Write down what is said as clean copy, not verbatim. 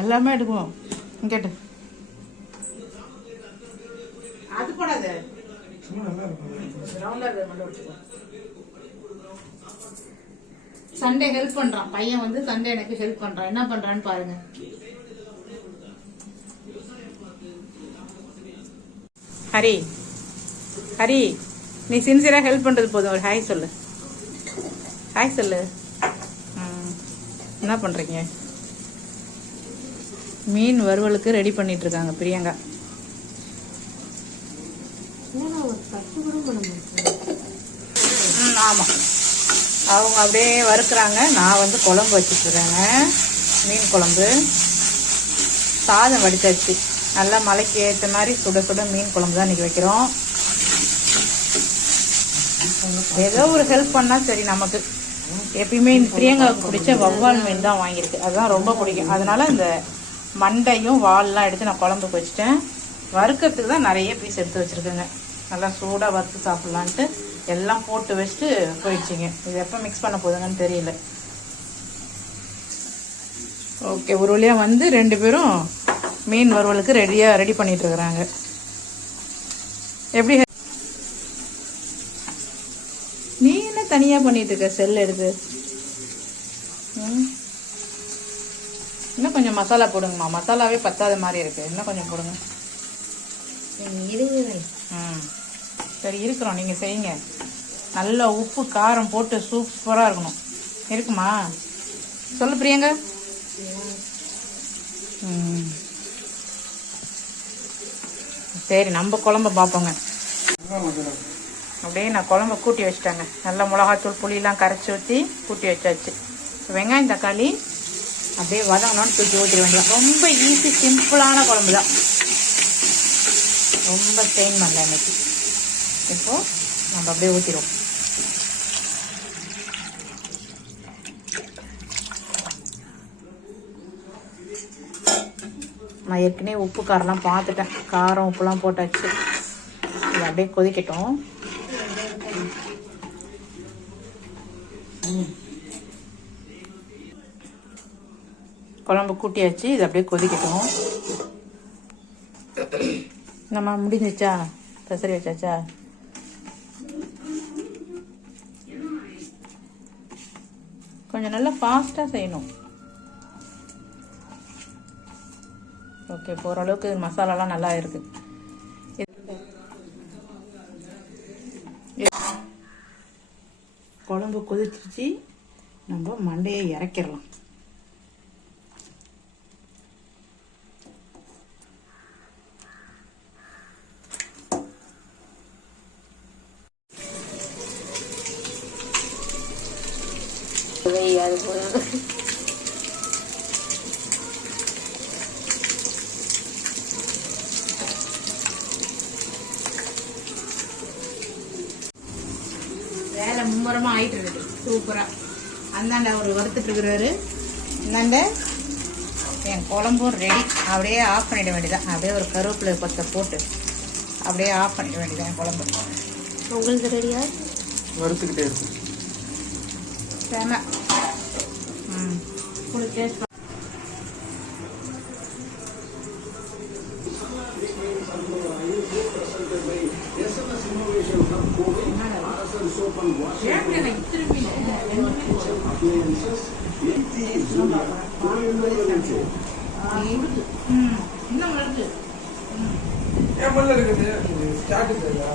எல்லாமே எடுக்குவோம். கேட்டு அது போடாது. சண்டே ஹெல்ப் பண்றான் பையன் வந்து. சண்டே எனக்கு ஹெல்ப் பண்றான். என்ன பண்றான்னு பாருங்க. ஹரி ஹரி, நீ சின்சியரா ஹெல்ப் பண்றது போதும். ஒரு ஹாய் சொல்லு. ஹாய் சொல்லு. என்ன பண்றீங்க? மீன் வறுவலுக்கு ரெடி பண்ணிட்டு இருக்காங்க பிரியங்கா. ஆமாம், அவங்க அப்படியே வறுக்கிறாங்க. நான் வந்து குழம்பு வச்சுட்டுருக்கேங்க. மீன் குழம்பு. சாதம் வடித்தாச்சு. நல்லா மலைக்கு ஏற்ற மாதிரி சுட சுட மீன் குழம்பு தான் இன்றைக்கி வைக்கிறோம். ஏதோ ஒரு ஹெல்ப் பண்ணால் சரி. நமக்கு எப்பயுமே பிரியங்காவுக்கு பிடிச்ச வவ்வால் மீன் தான் வாங்கியிருக்கு. அதுதான் ரொம்ப பிடிக்கும். அதனால இந்த மண்டையும் வால்லாம் எடுத்து நான் குழம்புக்கு வச்சுட்டேன். வறுக்கிறதுக்கு தான் நிறைய பீஸ் எடுத்து வச்சுருக்கேங்க. நல்லா சூடாக வறுத்து சாப்பிட்லான்ட்டு எல்லாம் போட்டு வச்சுட்டு போயிடுச்சிங்க. இது எப்போ மிக்ஸ் பண்ண போதுங்கன்னு தெரியல. ஓகே, ஒரு வழியாக வந்து 2 பேரும் மீன் வறுவலுக்கு ரெடி பண்ணிட்டு இருக்கிறாங்க. எப்படி நீ என்ன தனியாக பண்ணிட்டு இருக்க? செல் எடுத்து இன்னும் கொஞ்சம் மசாலா போடுங்கம்மா. மசாலாவே பத்தாத மாதிரி இருக்கு. இன்னும் கொஞ்சம் போடுங்க. சரி இருக்கிறோம், நீங்கள் செய்யுங்க. நல்லா உப்பு காரம் போட்டு சூப்பராக இருக்கணும். இருக்குமா? சொல்லு பிரியங்கா. சரி, நம்ம குழம்ப பார்ப்போங்க. அப்படியே நான் குழம்ப கூட்டி வச்சுட்டாங்க. நல்லா மிளகாத்தூள் புளியெலாம் கரைச்சி ஊற்றி கூட்டி வச்சாச்சு. வெங்காயம் தக்காளி அப்படியே வதங்கணும்னு தூக்கி ஊற்றிட வேண்டியது. ரொம்ப ஈஸி, சிம்பிளான குழம்பு தான். ரொம்ப ஸ்டெயின் பண்ணல இன்னைக்கு. இப்போது நம்ம அப்படியே ஊற்றிடுவோம். நான் ஏற்கனவே உப்பு காரம்லாம் பார்த்துட்டேன். காரம் உப்புலாம் போட்டாச்சு. இது அப்படியே கொதிக்கட்டும். குழம்பு கூட்டியாச்சு. இது அப்படியே கொதிக்கட்டும். நம்ம முடிஞ்சிச்சா? பெசரி வச்சாச்சா? கொஞ்சம் நல்லா ஃபாஸ்ட்டாக செய்யணும். ஓகே, இப்போ ஓரளவுக்கு மசாலாலாம் நல்லா இருக்கு. குழம்பு கொதிச்சிச்சு. நம்ம மண்டையை இறக்கிடலாம். வேலை மும்முரமா ஆயிட்டு இருக்கு. சூப்பரா அந்தாண்ட அவர் வறுத்துட்டு இருக்கிறாரு. இந்தாண்ட என் குழம்பும் ரெடி. அப்படியே ஆஃப் பண்ணிட வேண்டியதான். அப்படியே ஒரு கருவேப்பிலை கொத்தை போட்டு அப்படியே ஆஃப் பண்ணிட வேண்டியதான் என் குழம்பு. உங்களுக்கு ரெடியா? வறுத்துக்கிட்டே இருக்கு. செம. உங்களுக்கு டேஸ்ட் இன்னும் வருது. ஏன் மல்ல இருக்குது? ஸ்டார்ட் இல்லையா?